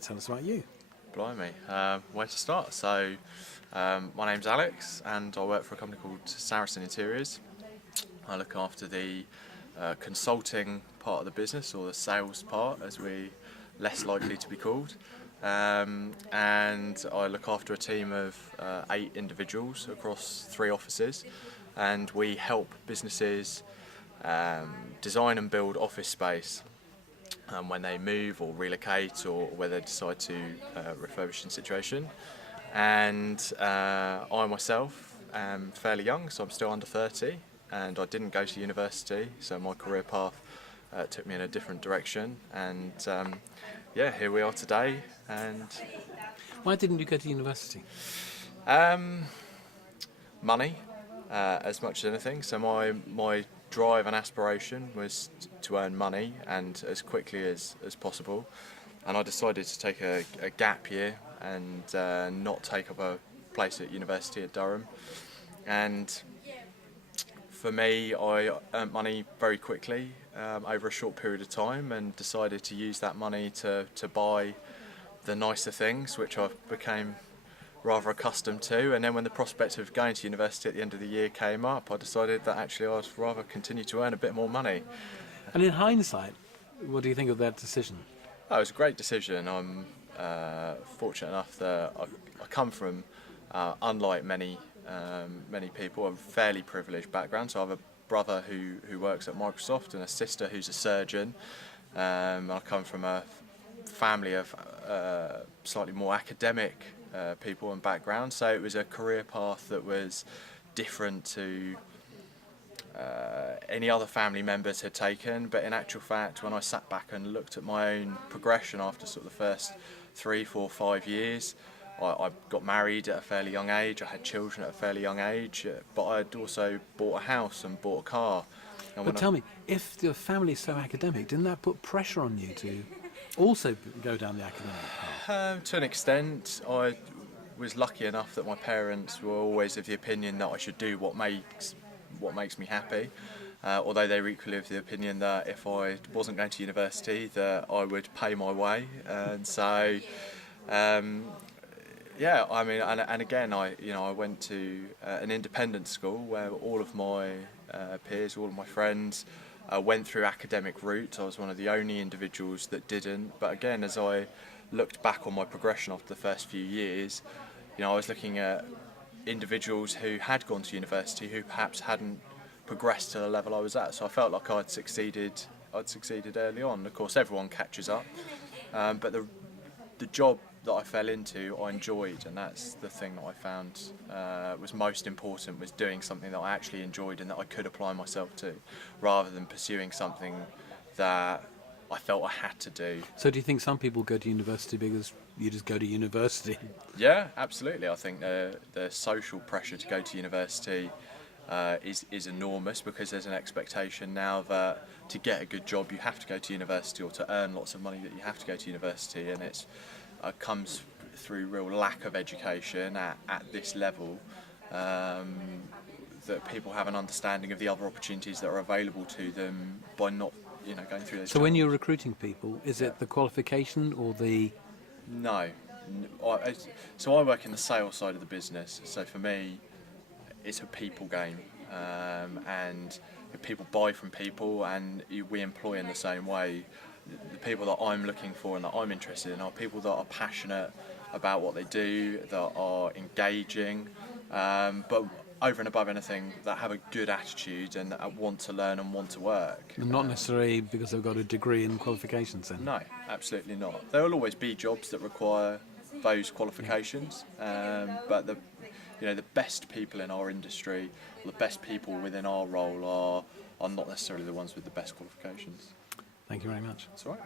tell us about you. Blimey, where to start? So, my name's Alex and I work for a company called Saracen Interiors. I look after the consulting part of the business, or the sales part as we less likely to be called. And I look after a team of 8 individuals across 3 offices, and we help businesses design and build office space when they move or relocate, or whether they decide to refurbish in situation. And I myself am fairly young, so I'm still under 30, and I didn't go to university, so my career path took me in a different direction. And yeah, here we are today. And Why didn't you go to university? Money, as much as anything. So my drive and aspiration was to earn money, and as quickly as possible. And I decided to take a gap year and not take up a place at university at Durham. And for me, I earned money very quickly over a short period of time, and decided to use that money to buy the nicer things, which I became rather accustomed to. And then when the prospect of going to university at the end of the year came up, I decided that actually I'd rather continue to earn a bit more money. And in hindsight, what do you think of that decision? Oh, it was a great decision. I'm fortunate enough that I come from, unlike many people, a fairly privileged background. So I have a brother who works at Microsoft and a sister who's a surgeon. I come from a family of slightly more academic people and background, so it was a career path that was different to any other family members had taken. But in actual fact, when I sat back and looked at my own progression after sort of the first 3, 4, 5 years, I got married at a fairly young age, I had children at a fairly young age, but I'd also bought a house and bought a car. And But tell me, if your family's so academic, didn't that put pressure on you to also go down the academic path? To an extent, I was lucky enough that my parents were always of the opinion that I should do what makes me happy. Although they were equally of the opinion that if I wasn't going to university, that I would pay my way. And so, yeah, I mean, and again, I went to an independent school where all of my peers, all of my friends went through academic route. I was one of the only individuals that didn't. But again, as I looked back on my progression after the first few years, I was looking at individuals who had gone to university who perhaps hadn't progressed to the level I was at. So I felt like I'd succeeded early on. Of course, everyone catches up, but the job that I fell into, I enjoyed, and that's the thing that I found was most important, was doing something that I actually enjoyed and that I could apply myself to, rather than pursuing something that I felt I had to do. So do you think some people go to university because you just go to university? Yeah, absolutely. I think the social pressure to go to university is enormous, because there's an expectation now that to get a good job you have to go to university, or to earn lots of money that you have to go to university, and it's comes through real lack of education at this level, that people have an understanding of the other opportunities that are available to them by not going through those. So when you're recruiting people, is it the qualification or the... No. So I work in the sales side of the business, so for me it's a people game, and people buy from people, and we employ in the same way. The people that I'm looking for and that I'm interested in are people that are passionate about what they do, that are engaging, but over and above anything, that have a good attitude and that want to learn and want to work. And not necessarily because they've got a degree in qualifications then? No, absolutely not. There will always be jobs that require those qualifications, but the best people in our industry, or the best people within our role are not necessarily the ones with the best qualifications. Thank you very much. That's all right.